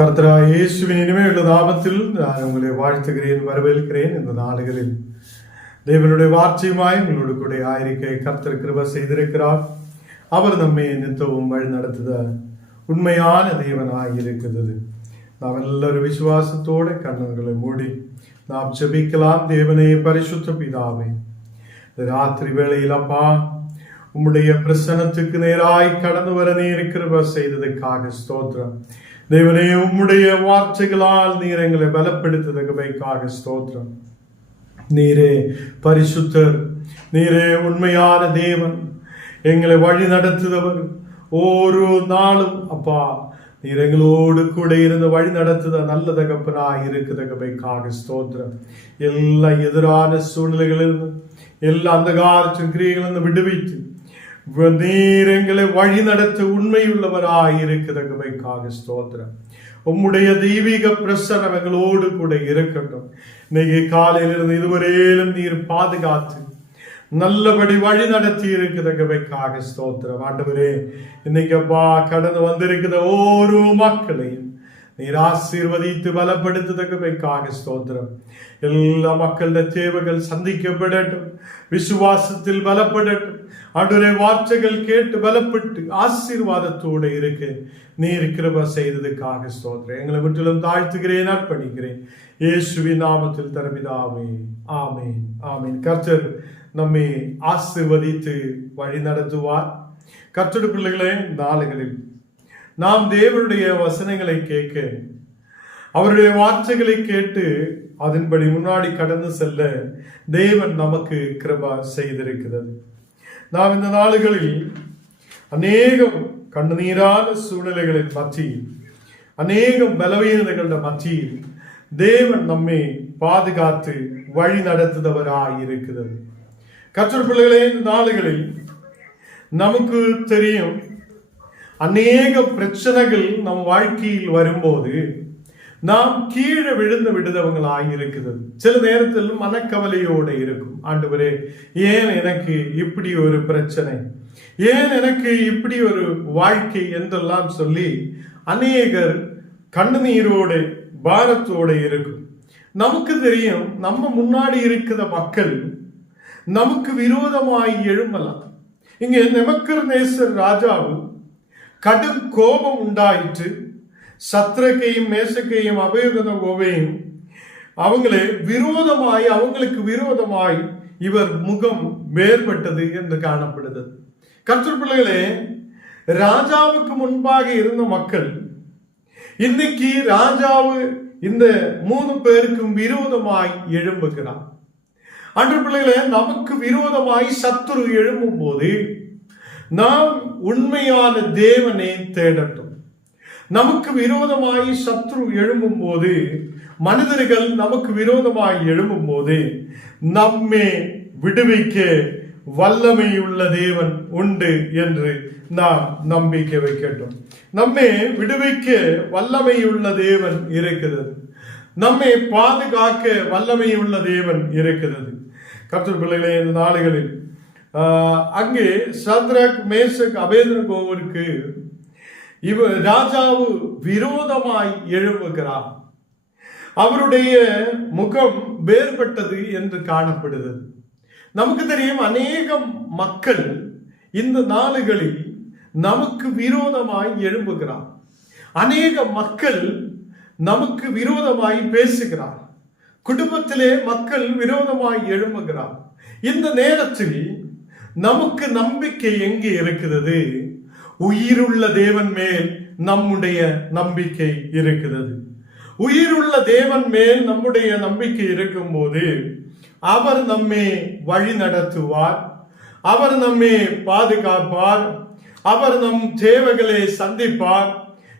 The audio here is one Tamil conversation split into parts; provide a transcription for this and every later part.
கர்த்தராகிய இயேசுவின் இனிமையுள்ள நாமத்தில் நான் உங்களை வாழ்த்துகிறேன், வரவேற்கிறேன். இந்த நாடுகளில் தேவனுடைய வார்த்தையுமாய் உங்களோடு கூட ஆயிருக்க கர்த்தர் கிருபை செய்திருக்கிறார். அவர் நம்மை நித்தவும் வழி நடத்துத உண்மையான தேவனாய் இருக்கிறது. நாம் எல்லாரும் விசுவாசத்தோட கண்ணங்களை மூடி நாம் ஜெபிக்கலாம். தேவனே, பரிசுத்த பிதாவே, ராத்திரி வேளையில் அப்பா உம்முடைய பிரசனத்துக்கு நேராய் கடந்து வர நீர் கிருபை செய்ததுக்காக ஸ்தோத்திரம். தேவனே, உம்முடைய வார்த்தைகளால் நீர் எங்களை பலப்படுத்ததுக்காக ஸ்தோத்திரம். நீரே பரிசுத்தர், நீரே உண்மையான தேவன், எங்களை வழி நடத்துதவர். ஒரு நாளும் அப்பா நீர் எங்களோடு கூட இருந்து வழி நடத்துத நல்ல தகப்பனாய் இருக்குதற்காக ஸ்தோத்திரம். எல்லா எதிரான சூழ்நிலைகளிலிருந்து, எல்லா அந்தகாரத்தின் கிரியைகளிலிருந்து விடுவித்து நீர் எங்களை வழி நடத்த உண்மையுள்ளவராய் இருக்குதற்காக ஸ்தோத்திரம். உம்முடைய தெய்வீக பிரசன்னம் எங்களோடு கூட இருக்கட்டும். இன்னைக்கு காலையிலிருந்து இதுவரையிலும் நீர் பாதுகாத்து நல்லபடி வழி நடத்தி இருக்குதற்காக ஸ்தோத்திரம். ஆண்டவரே, இன்னைக்கு அப்பா கடந்து வந்திருக்கிற ஒரு மக்களையும் நீர் ஆசீர்வதித்து பலப்படுத்துதற்காக ஸ்தோத்திரம். எல்லா மக்களுடைய தேவைகள் சந்திக்கப்படட்டும், விசுவாசத்தில் பலப்படட்டும். ஆண்டவரே, வார்த்தைகள் கேட்டு பலப்பட்டு ஆசீர்வாதத்தோடு இருக்க நீர் கிருபை செய்ததுக்காக ஸ்தோத்திரம். எங்களை முற்றிலும் தாழ்த்துகிறேன், அர்ப்பணிக்கிறேன். இயேசுவின் நாமத்தில் தரபிதாவே, ஆமேன், ஆமேன். கர்த்தர் நம்மை ஆசீர்வதித்து வழி நடத்துவார். கர்த்தருடைய பிள்ளைகளே, நாளுகளில் நாம் தேவனுடைய வசனங்களை கேட்க, அவருடைய வார்த்தைகளை கேட்டு அதன்படி முன்னாடி கடந்து செல்ல தேவன் நமக்கு கிருபை செய்திருக்கிறது. நாம் இந்த நாளுகளில் அநேகம் கண்ணீரான சூழ்நிலைகளின் மத்தியில், அநேகம் பலவீனங்களுடைய மத்தியில் தேவன் நம்மை பாதுகாத்து வழி நடத்துதவராய் இருக்கிறது. கர்த்தர் பிள்ளைகளே, இந்த நாளுகளில் நமக்கு தெரியும், அநேக பிரச்சனைகள் நம் வாழ்க்கையில் வரும்போது நாம் கீழே விழுந்து விடுதவங்களாய் இருக்கிறது. சில நேரத்தில் மனக்கவலையோடு இருக்கும். ஆண்டவரே, ஏன் எனக்கு இப்படி ஒரு பிரச்சனை, ஏன் எனக்கு இப்படி ஒரு வாழ்க்கை என்றெல்லாம் சொல்லி அநேகர் கண்ணீரோடு பாரத்தோடு இருக்கும். நமக்கு தெரியும், நம்ம முன்னாடி இருக்கிற மக்கள் நமக்கு விரோதமாய் எழும்பலாம். இங்கே நேபுகத்நேசர் ராஜாவும் கடும் கோபம் உண்டாயிற்று. சத்ரக்கையும் மேசக்கையும் அபேத்நேகோவையும் அவங்களுக்கு விரோதமாய் இவர் முகம் வேறுபட்டது என்று காணப்படுகிறது. கர்த்தர் பிள்ளைகளே, ராஜாவுக்கு முன்பாக இருந்த மக்கள் இன்னைக்கு ராஜாவு இந்த 3 பேருக்கும் விரோதமாய் எழும்புகிறார். அன்று பிள்ளைகளே, நமக்கு விரோதமாய் சத்துரு எழும்பும் போது நாம் உண்மையான தேவனை தேடட்டும். நமக்கு விரோதமாய் சத்ரு எழும்பும் போது, மனிதர்கள் நமக்கு விரோதமாய் எழும்பும் போது நம்மை விடுவிக்க வல்லமையுள்ள தேவன் உண்டு என்று நாம் நம்பிக்கை வைக்கட்டும். நம்மை விடுவிக்க வல்லமையுள்ள தேவன் இருக்கிறது. நம்மை பாதுகாக்க வல்லமையுள்ள தேவன் இருக்கிறது. கர்த்தர் பிள்ளைகளே, இந்த நாடுகளில் அங்கே சத்ரக், மேசக், அபேத்நேகோவிற்கு ராஜாவு விரோதமாய் எழும்புகிறார். அவருடைய முகம் வேறுபட்டது என்று காணப்படுகிறது. நமக்கு தெரியும், அநேகம் மக்கள் இந்த நாளுகளில் நமக்கு விரோதமாய் எழும்புகிறார். அநேக மக்கள் நமக்கு விரோதமாய் பேசுகிறார். குடும்பத்திலே மக்கள் விரோதமாய் எழும்புகிறார். இந்த நேரத்தில் நமக்கு நம்பிக்கை எங்கே இருக்கிறது? உயிருள்ள தேவன் மேல் நம்முடைய நம்பிக்கை இருக்கிறது. உயிருள்ள தேவன் மேல் நம்முடைய நம்பிக்கை இருக்கும் போது அவர் நம்மை வழி நடத்துவார், அவர் நம்மை பாதுகாப்பார், அவர் நம் தேவைகளை சந்திப்பார்.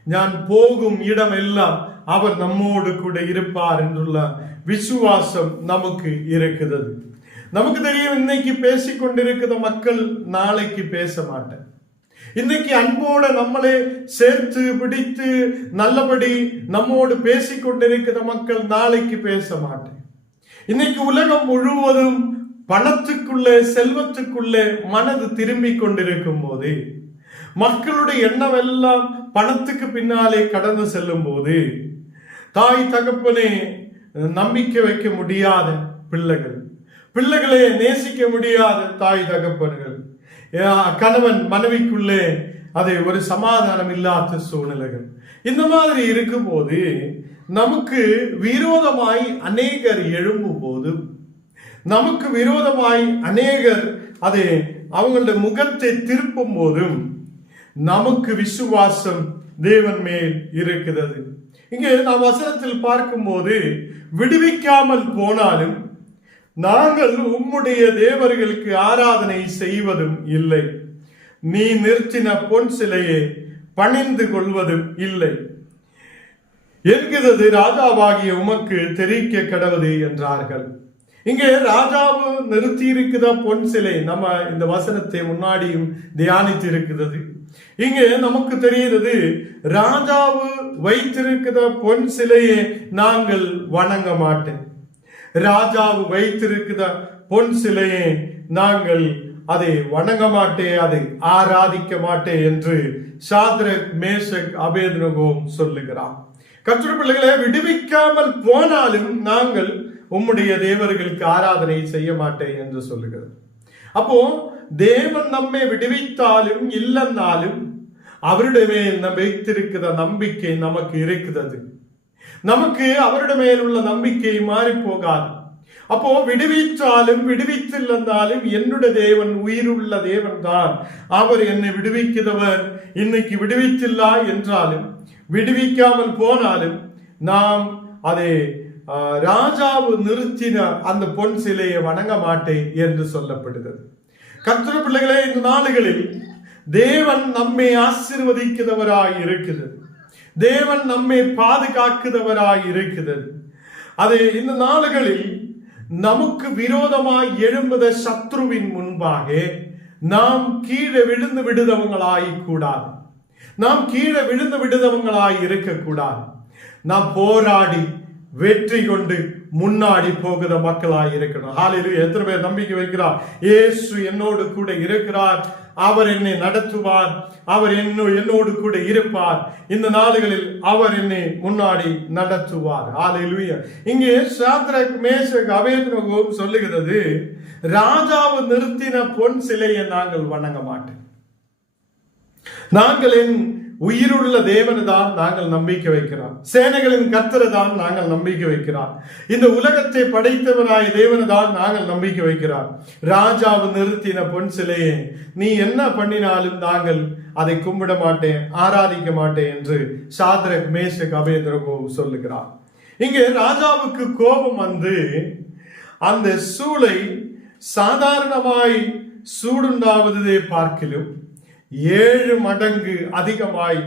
நான் போகும் இடம் எல்லாம் அவர் நம்மோடு கூட இருப்பார் என்றுள்ள விசுவாசம் நமக்கு இருக்கிறது. நமக்கு தெரியும், இன்னைக்கு பேசிக்கொண்டிருக்கிற மக்கள் நாளைக்கு பேச மாட்டார். இன்னைக்கு அன்போட நம்மளே சேர்த்து பிடித்து நல்லபடி நம்மோடு பேசிக்கொண்டிருக்கிற மக்கள் நாளைக்கு பேச மாட்டேன். இன்னைக்கு உலகம் முழுவதும் பணத்துக்குள்ளே, செல்வத்துக்குள்ளே மனது திரும்பி கொண்டிருக்கும் போது மக்களுடைய எண்ணம் எல்லாம் பணத்துக்கு பின்னாலே கடந்து செல்லும் போது தாய் தகப்பனே நம்பிக்கை வைக்க முடியாத பிள்ளைகளே நேசிக்க முடியாத தாய் தகப்பன்கள், கணவன் மனைவிக்குள்ளே அதை ஒரு சமாதானம் இல்லாத சூழ்நிலைகள், இந்த மாதிரி இருக்கும் போது நமக்கு விரோதமாய் அநேகர் எழும்பும் போதும், நமக்கு விரோதமாய் அநேகர் அதை அவங்களுடைய முகத்தை திருப்பும் போதும் நமக்கு விசுவாசம் தேவன் மேல் இருக்கிறது. இங்கே நாம் வசனத்தில் பார்க்கும்போது, விடுவிக்காமல் போனாலும் நாங்கள் உம்முடைய தேவர்களுக்கு ஆராதனை செய்வதும் இல்லை, நீ நிறுத்தின பொன் சிலையை பணிந்து கொள்வதும் இல்லை என்கிறது ராஜாவாகிய உமக்கு தெரிவிக்க கடவுது என்றார்கள். இங்கே ராஜாவு நிறுத்தி இருக்குத பொன் சிலை நம்ம இந்த வசனத்தை முன்னாடியும் தியானித்து இருக்கிறது. இங்கே நமக்கு தெரிகிறது, ராஜாவு வைத்திருக்கிற பொன் சிலையை நாங்கள் வணங்க மாட்டேன், ராஜாவு வைத்திருக்கிற பொன் சிலையை நாங்கள் அதை வணங்க மாட்டேன், அதை ஆராதிக்க மாட்டேன் என்று சாத்ரக் மேஷக் அபேத்நேகோ சொல்லுகிறார். கர்த்தருடைய பிள்ளைகளே, விடுவிக்காமல் போனாலும் நாங்கள் உம்முடைய தேவர்களுக்கு ஆராதனை செய்ய மாட்டேன் என்று சொல்லுகிறது. அப்போ தேவன் நம்மை விடுவித்தாலும் இல்லைன்னாலும் அவருடைய மேல் நம்ம வைத்திருக்கிற நம்பிக்கை நமக்கு இருக்கிறது. நமக்கு அவருடைய மேல் உள்ள நம்பிக்கை மாறி போகாது. அப்போ விடுவித்தாலும் விடுவித்திருந்தாலும் என்னுடைய தேவன் உயிருள்ள தேவன் தான், அவர் என்னை விடுவிக்கிறவர். இன்னைக்கு விடுவித்தில்லா என்றாலும் விடுவிக்காமல் போனாலும் நாம் அதை ராஜாவு நிறுத்தின அந்த பொன் சிலையை வணங்க மாட்டேன் என்று சொல்லப்படுகிறது. கர்த்தருடைய பிள்ளைகளே, இந்த நாளுகளில் தேவன் நம்மை ஆசீர்வதிக்கிறவராய் இருக்கிறது, தேவன் நம்மை பாதுகாக்கிறவராய் இருக்கிறது. அது இந்த நாளுகளில் நமக்கு விரோதமாய் எழும்புத சத்ருவின் முன்பாக நாம் கீழே விழுந்து விடுதவங்களாய் கூடாது, நாம் கீழே விழுந்து விடுதவங்களாய் இருக்கக்கூடாது. நாம் போராடி வெற்றி கொண்டு முன்னாடி போகிற மக்களாய் இருக்கணும். ஹல்லேலூயா! எத்தனை பேர் நம்பிக்கை வைக்கிறார்? இயேசு என்னோடு கூட இருக்கிறார், அவர் என்னை நடத்துவார், அவர் என்னோடு கூட இருப்பார், இந்த நாடுகளில் அவர் என்னை முன்னாடி நடத்துவார். ஹல்லேலூயா! இங்கே சாத்ரக் மேஷக் அபேத்நேகோ சொல்லுகிறது, ராஜாவு நிறுத்தின பொன் சிலையை நாங்கள் வணங்க மாட்டோம், நாங்கள் என் உயிருள்ள தேவனை தான் நாங்கள் நம்பிக்கை வைக்கிறோம், சேனைகளின் கர்த்தரை தான் நாங்கள் நம்பிக்கை வைக்கிறோம், இந்த உலகத்தை படைத்தவராய் தேவனை தான் நாங்கள் நம்பிக்கை வைக்கிறோம். ராஜாவு நிறுத்தின பொன் சிலையை நீ என்ன பண்ணினாலும் நாங்கள் அதை கும்பிட மாட்டேன், ஆராதிக்க மாட்டேன் என்று சாத்ரக் மேஷக் அபேத்நேகோ சொல்லுகிறார். இங்கே ராஜாவுக்கு கோபம் வந்து அந்த சூளை சாதாரணமாய் சூடுண்டாவதை பார்க்கிலும் 7 மடங்கு அதிகமாய்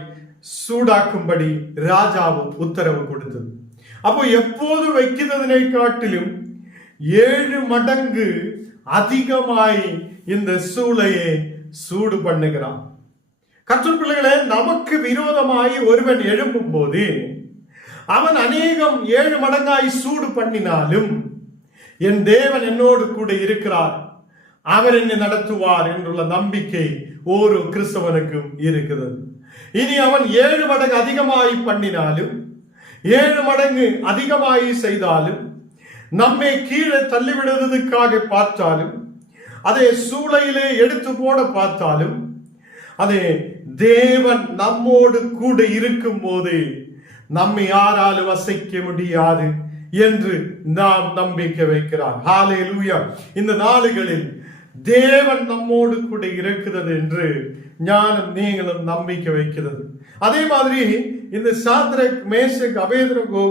சூடாக்கும்படி ராஜாவு உத்தரவு கொடுத்தது. அப்போ எப்போது வைக்கிறதனை காட்டிலும் 7 மடங்கு அதிகமாய் இந்த சூளையை சூடு பண்ணுகிறான். கர்த்தருடைய பிள்ளைகளே, நமக்கு விரோதமாய் ஒருவன் எழும்பும் போது அவன் அநேகம் 7 மடங்காய் சூடு பண்ணினாலும் என் தேவன் என்னோடு கூட இருக்கிறார், அவர் என்னை நடத்துவார் என்றுள்ள நம்பிக்கை ஒரு கிறிஸ்தவனுக்கும் இருக்கிறது. இனி அவன் 7 மடங்கு அதிகமாய் பண்ணினாலும் 7 மடங்கு அதிகமாய் செய்தாலும் நம்மை கீழே தள்ளிவிடுவதற்காக பார்த்தாலும் அதை சூளையிலே எடுத்து போட பார்த்தாலும் அதை தேவன் நம்மோடு கூட இருக்கும் போது நம்மை யாராலும் அசைக்க முடியாது என்று நாம் நம்பிக்கை வைக்கிறார். ஹல்லேலூயா! இந்த நாளுகளில் தேவன் நம்மோடு கூட இருக்கிறது என்று ஞானம் நீங்களும் நம்பிக்கை வைக்கிறது. அதே மாதிரி இந்த சாத்ரக் மேஷக் அபேத்நேகோ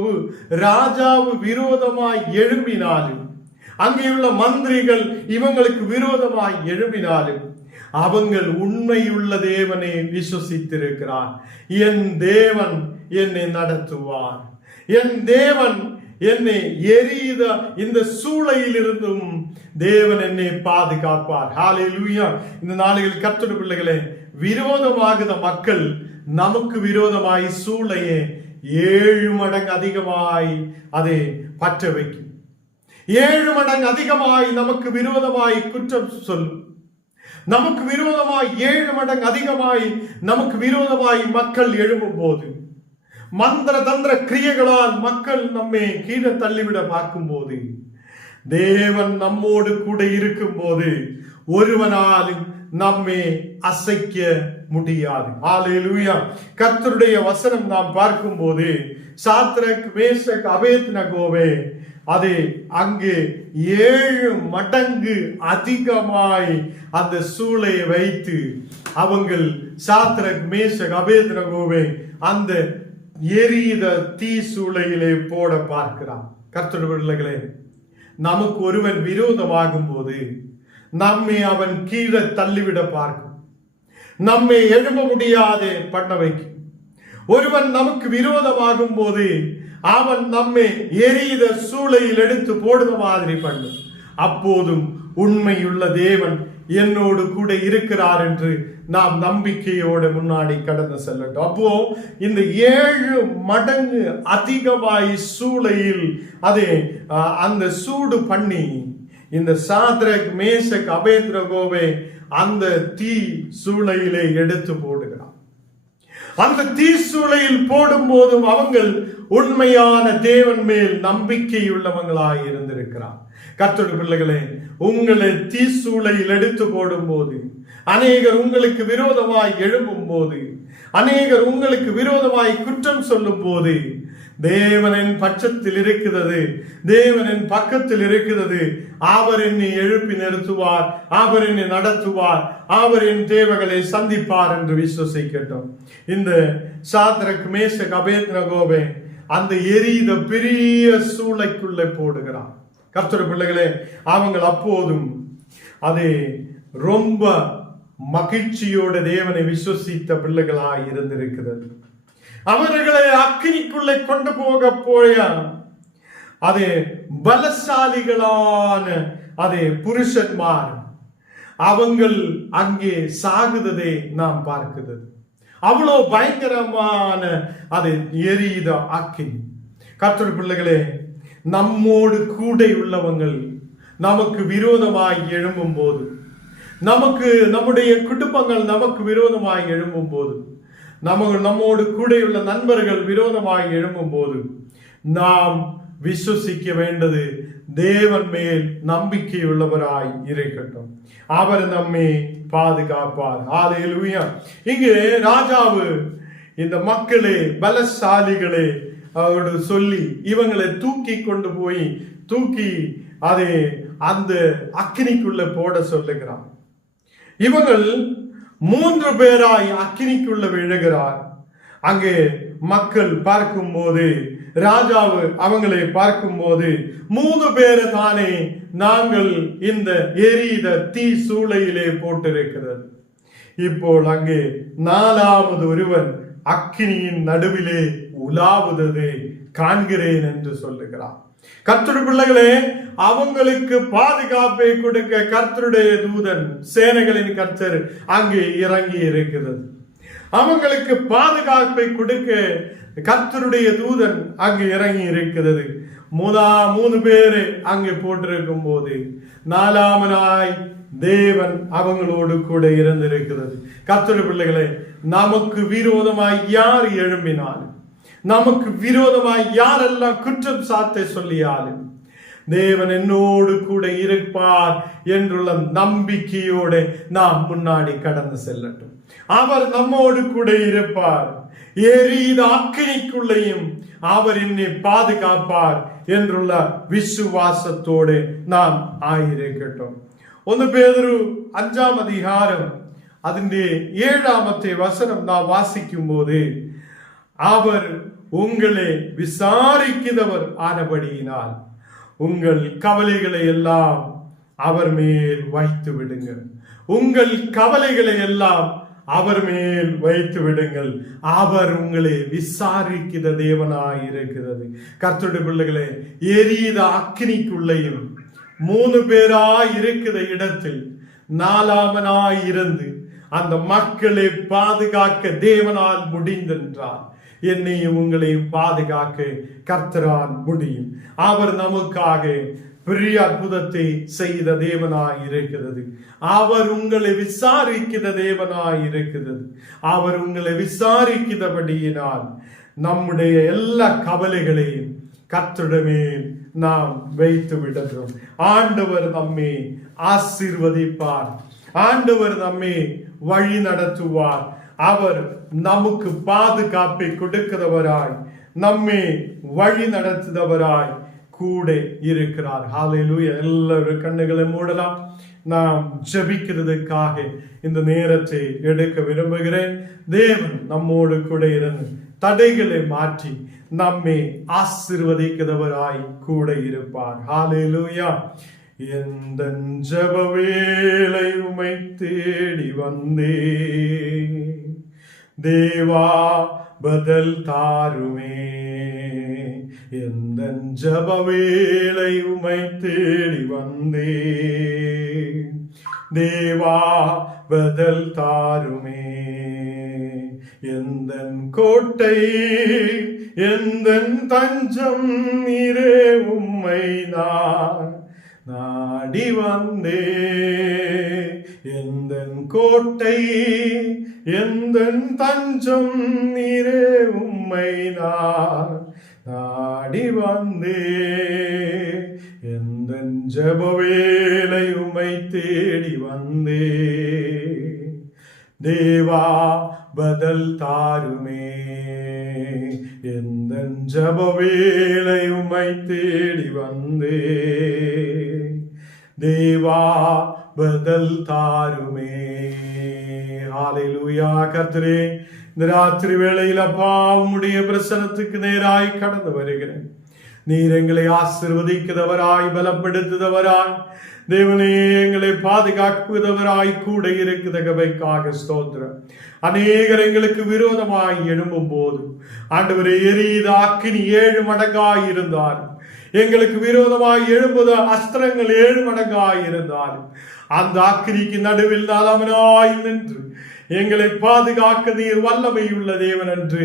ராஜாவு விரோதமாய் எழும்பினாலும், அங்கேயுள்ள மந்திரிகள் இவங்களுக்கு விரோதமாய் எழும்பினாலும் அவங்கள் உண்மையுள்ள தேவனை விசுவசித்திருக்கிறார். என் தேவன் என்னை நடத்துவார், என் தேவன் என்னை எரியுத இந்த சூளையில் இருந்தும் தேவன் என்னை பாதுகாப்பார். ஹல்லேலூயா! இந்த நாளில் கர்த்தருடைய பிள்ளைகளே, விரோதமாகுத மக்கள் நமக்கு விரோதமாய் சூளையை 7 மடங்கு அதிகமாய் அதை பற்ற வைக்கும், 7 மடங்கு அதிகமாய் நமக்கு விரோதமாய் குற்றம் சொல்லும். நமக்கு விரோதமாய் 7 மடங்கு அதிகமாய் நமக்கு விரோதமாய் மக்கள் எழும்பும் போது, மந்திர தந்திர கிரியைகளால் மக்கள் நம்மை கீழே தள்ளிவிட பார்க்கும் போது, தேவன் நம்மோடு கூட இருக்கும் போது ஒருவனாலும் நம்மை அசைக்க முடியாது. ஹல்லேலூயா. கர்த்தருடைய வசனம் நாம் பார்க்கும் போது சாத்ரக், மேஷக், அபேத்நேகோவே அது அங்கே 7 மடங்கு அதிகமாய் அந்த சூளையை வைத்து அவங்கள் சாத்ரக், மேஷக், அபேத்நேகோவை அந்த எரித தீ சூளையிலே போட பார்க்கிறான். கர்த்தருடைய பிள்ளைகளே, நமக்கு ஒருவன் விரோதமாகும் போது நம்மை அவன் கீழே தள்ளிவிட பார்க்கும், நம்மை எழும்ப முடியாது பண்ண வைக்கும். ஒருவன் நமக்கு விரோதமாகும் போது அவன் நம்மை எரித சூளையில் எடுத்து போடுற மாதிரி பண்ணும். அப்போதும் உண்மையுள்ள தேவன் என்னோடு கூட இருக்கிறார் என்று நாம் நம்பிக்கையோட முன்னாடி கடந்து செல்லட்டும். அப்போ இந்த 7 மடங்கு அதிகமாய் சூளையில் அதை அந்த சூடு பண்ணி இந்த சாத்ரக், மேஷக், அபேத்நேகோவை அந்த தீ சூளையிலே எடுத்து போடுகிறான். அந்த தீ சூளையில் போடும் போதும் அவங்கள் உண்மையான தேவன் மேல் நம்பிக்கை உள்ளவங்களாய் இருந்திருக்கிறார். கர்த்தருடைய பிள்ளைகளே, உங்களை தீ சூளையில் எடுத்து போடும் போது, அநேகர் உங்களுக்கு விரோதமாய் எழும்பும் போது, அநேகர் உங்களுக்கு விரோதமாய் குற்றம் சொல்லும் போது, தேவனின் பட்சத்தில் இருக்கிறது, தேவனின் பக்கத்தில் இருக்கிறது. அவர் என்னை எழுப்பி நிறுத்துவார், அவர் என்னை நடத்துவார், அவரின் தேவைகளை சந்திப்பார் என்று விசுவசிக்கட்டும். இந்த சாத்ரக், மேஷக், அபேத்நேகோவை அந்த எரித பெரிய சூளைக்குள்ளே போடுகிறார். கர்த்தருடைய பிள்ளைகளே, அவங்கள் அப்போதும் அது ரொம்ப மகிழ்ச்சியோட தேவனை விசுவசித்த பிள்ளைகளாய் இருந்திருக்கிறது. அவர்களை அக்கினிக்குள்ளே கொண்டு போக போய அது பலசாலிகளான அது புருஷன்மார் அவங்கள் அங்கே சாகுததை நாம் பார்க்கிறது. அவ்வளோ பயங்கரமான அது எரித அக்கினி. கர்த்தருடைய பிள்ளைகளே, நம்மோடு கூட உள்ளவங்கள் நமக்கு விரோதமாய் எழும்பும் போது, நமக்கு நம்முடைய குடும்பங்கள் நமக்கு விரோதமாய் எழும்பும் போது, நம்மோடு கூட உள்ள நண்பர்கள் விரோதமாய் எழும்பும் போது நாம் விசுவசிக்க வேண்டது தேவன் மேல் நம்பிக்கை உள்ளவராய் இருக்கட்டும். அவர் நம்மை பாதுகாப்பார். ஹல்லேலூயா. இங்கே ராஜாவு இந்த மக்களே, பலசாலிகளே அவரோடு சொல்லி இவங்களை தூக்கி கொண்டு போய் அதை அந்த அக்கினிக்குள்ள போட சொல்லுகிறார். இவங்கள் 3 பேராய் அக்கினிக்குள்ள விழுகிறார். அங்கே மக்கள் பார்க்கும் போது, ராஜாவு அவங்களை பார்க்கும் போது 3 பேரை தானே நாங்கள் இந்த எரித தீ சூளையிலே போட்டிருக்கிறது. இப்போ அங்கே 4வது ஒருவன் அக்கினியின் நடுவிலே உலாவுவதை காண்கிறேன் என்று சொல்லுகிறார். கர்த்தருடைய பிள்ளைகளே, அவங்களுக்கு பாதுகாப்பை கொடுக்க கர்த்தருடைய தூதன், சேனைகளின் கர்த்தர் அங்கே இறங்கி இருக்கிறது. அவங்களுக்கு பாதுகாப்பை கொடுக்க கர்த்தருடைய தூதன் அங்கே இறங்கி இருக்கிறது. 3 பேரு அங்கே போட்டிருக்கும் போது 4ஆமனாய் தேவன் அவங்களோடு கூட இருந்திருக்கிறது. கர்த்தருடைய பிள்ளைகளே, நமக்கு விரோதமாய் யார் எழும்பினாலும், நமக்கு விரோதமாய் யாரெல்லாம் குற்றம் சாட்ட சொல்லியாலும், தேவன் என்னோடு கூட இருப்பார் என்றுள்ள நம்பிக்கையோடு நாம் முன்னாடி கடந்து செல்லட்டும். அவர் நம்மோடு கூட இருப்பார். எரித அக்கினிக்குள்ளேயும் அவர் என்னை பாதுகாப்பார் என்றுள்ள விசுவாசத்தோடு நாம் ஆயிருக்கட்டும். 1 பேதுரு 5ஆம் அதிகாரம் അതിന്റെ 7ஆമത്തെ வசனம் நாம் வாசிக்கும் போது, அவர் உங்களை விசாரிக்கிறவர் ஆனபடியினால் உங்கள் கவலைகளை எல்லாம் அவர் மேல் வைத்து விடுங்கள். உங்கள் கவலைகளை எல்லாம் அவர் மேல் வைத்து விடுங்கள். அவர் உங்களை விசாரிக்கிற தேவனாய் இருக்கிறது. கர்த்தருடைய பிள்ளைகளே, எரித அக்கினிக்குள்ளேயும் 3 பேராய் இருக்கிற இடத்தில் 4ஆமனாய் இருந்து அந்த மக்களை பாதுகாக்க தேவனால் முடிந்தென்றார். என்னையும் உங்களையும் பாதுகாக்க கர்த்தரால் முடியும். அவர் நமக்காக பெரிய அற்புதத்தை செய்த தேவனாய் இருக்கிறது. அவர் உங்களை விசாரிக்கிற தேவனாய் இருக்கிறது. அவர் உங்களை விசாரிக்கிறபடியினால் நம்முடைய எல்லா கவலைகளையும் கர்த்தரிடமே நாம் வைத்து விடுகிறோம். ஆண்டவர் நம்மை ஆசீர்வதிப்பார். ஆண்டவர் நம்மை வழி நடத்துவார். அவர் நமக்கு பாதுகாப்பை கொடுக்கிறவராய், நம்மை வழி நடத்துகிறவராய் கூட இருக்கிறார். ஹல்லேலூயா. எல்லாரும் கண்ணுகளை மூடலாம். நாம் ஜெபிக்கிறதுக்காக இந்த நேரத்தை எடுக்க விரும்புகிறேன். தேவன் நம்மோடு கூட இருந்து தடைகளை மாற்றி நம்மை ஆசீர்வதிக்கிறவராய் கூட இருப்பார். ஹல்லேலூயா. எந்த ஜெப வேளை உம்மை தேடி வந்தே, தேவா பதில் தாருமே. எந்த ஜெப வேளை உம்மை தேடி வந்தே, தேவா பதில் தாருமே. எந்தன் கோட்டை எந்தன் தஞ்சம் நீரே, உம்மை நான் நாடி வந்தே. எந்தன் கோட்டை எந்தன் தஞ்சம் நீரே, உம்மை நான் நாடி வந்தே. எந்தன் ஜெப வேளை உம்மை தேடி வந்தே, தேவா பதில் தாருமே. எந்தன் ஜெப வேளை உம்மை தேடி வந்தே, தேவா பதில் தாருமே. ஹல்லேலூயா. கர்த்தரே, இந்த ராத்திரி வேளையில் அப்பா உம்முடைய பிரசன்னத்துக்கு நேராய் கடந்து வருகிறேன். நீர் எங்களை ஆசீர்வதிக்கிறவராய், பலப்படுத்துகிறவராய், தேவனே எங்களை பாதுகாக்குவதவராய் கூட இருக்கிறதற்காக ஸ்தோத்திரம். அநேகர் எங்களுக்கு விரோதமாய் எழும்பும் போது ஆண்டவரே, எரியுத அக்கினி 7 மடங்காய் இருந்தாலும், எங்களுக்கு விரோதமாய் எழும்புத அஸ்திரங்கள் 7 மடங்காய் இருந்தாலும், அந்த அக்கினிக்கு நடுவில் நாளாய் நின்று எங்களை பாதுகாக்க நீர் வல்லமை உள்ள தேவன் என்று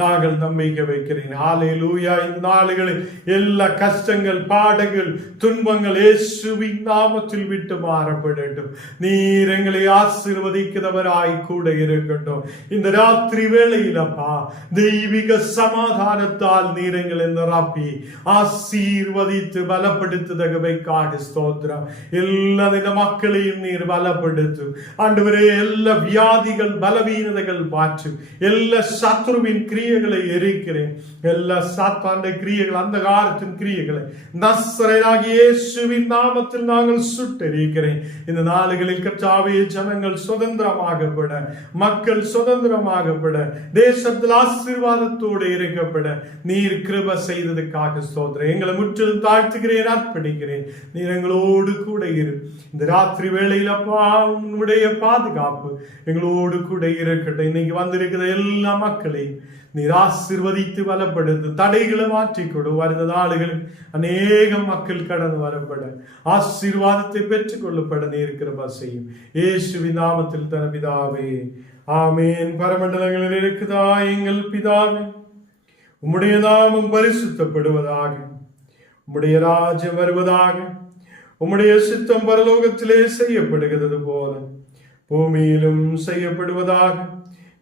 நாங்கள் நம்பிக்கை வைக்கிறேன். ஹல்லேலூயா. இந்த நாளுகளில் எல்லா கஷ்டங்கள், பாடுகள், துன்பங்கள் இயேசுவின் நாமத்தில் விட்டு மாறப்படட்டும். நீர் எங்களை ஆசீர்வதிக்கிறவராய் கூட இருக்கட்டும். இந்த ராத்திரி வேளையில் அப்பா தெய்வீக சமாதானத்தால் நீர் எங்களை நிரப்பி ஆசீர்வதித்து பலப்படுத்துதகவைக்காக ஸ்தோத்திரம். எல்லா மக்களையும் நீர் பலப்படுத்து ஆண்டவரே. எல்லா வியாதிகள், பலவீனதைகள் மாற்றும். எல்லா சத்ருவின் கிரியைகளை எரிக்கிறேன். எல்லா சாத்தாண்ட கிரியைகள், அந்த காலத்தின் கிரியைகளை நசரேயனாகிய இயேசுவின் நாமத்தில் நாங்கள் சுட்டெரிக்கிறேன். இந்த நாளுகளில் கர்த்தாவே, ஜனங்கள் சுதந்திரமாகப்பட, மக்கள் சுதந்திரமாகப்பட, தேசத்தில் ஆசீர்வாதத்தோடு இருக்கப்பட நீர் கிருபை செய்ததுக்காக ஸ்தோத்திரம். எங்களை முற்றிலும் தாழ்த்துகிறேன், அர்ப்பணிக்கிறேன். நீர் எங்களோடு கூட இரு. இந்த ராத்திரி வேளையில் அப்பா உன்னுடைய பாதுகாப்பு எங்களோடு கூட இருக்கட்டும். இன்னைக்கு வந்திருக்கிற எல்லா மக்களையும் நீர் ஆசீர்வதித்து பலப்படுத்து, தடைகளை மாற்றிக்கொடு. வருந்த நாடுகளில் அநேக மக்கள் கடந்து வரப்பட, ஆசீர்வாதத்தை பெற்றுக் கொள்ளப்பட நீர் கிருபை செய்யும். இயேசுவின் நாமத்தில் தன பிதாவே, ஆமேன். பரமண்டலங்களில் இருக்குதா எங்கள் பிதாவே, உம்முடைய நாமம் பரிசுத்தப்படுவதாக, உம்முடைய ராஜ்யம் வருவதாக, உம்முடைய சித்தம் பரலோகத்திலே செய்யப்படுகிறது போல பூமியிலும் செய்யப்படுவதாக.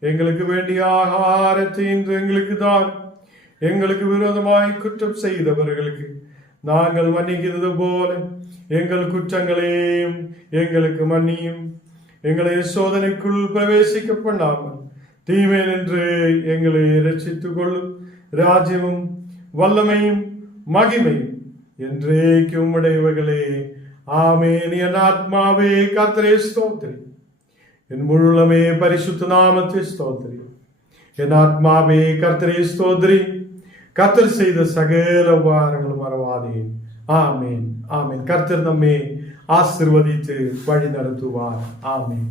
எங்களுக்கு வேண்டிய ஆகாரத்தை இன்று எங்களுக்கு தான். எங்களுக்கு விரோதமாய் குற்றம் செய்தவர்களுக்கு நாங்கள் மன்னிக்கிறது போல எங்கள் குற்றங்களையும் எங்களுக்கு மன்னியும். எங்களை சோதனைக்குள் பிரவேசிக்க பண்ணாமல் தீமையில் என்று எங்களை ரட்சித்துக் கொள்ளும். ராஜ்யமும் வல்லமையும் மகிமையும் என்றைக்கு உம்முடையவைகளே. ஆமென். என் ஆத்மாவே கர்த்தரை ஸ்தோத்திரி, என் முழுமே பரிசுத்த நாமத்தை ஸ்தோத்திரி. என் ஆத்மாவே கர்த்தரை ஸ்தோத்திரி, கர்த்தர் செய்த சகல உபகாரங்களும் மறவாதே. ஆமேன், ஆமேன். கர்த்தர் நம்மை ஆசீர்வதித்து வழி நடத்துவார். ஆமேன்.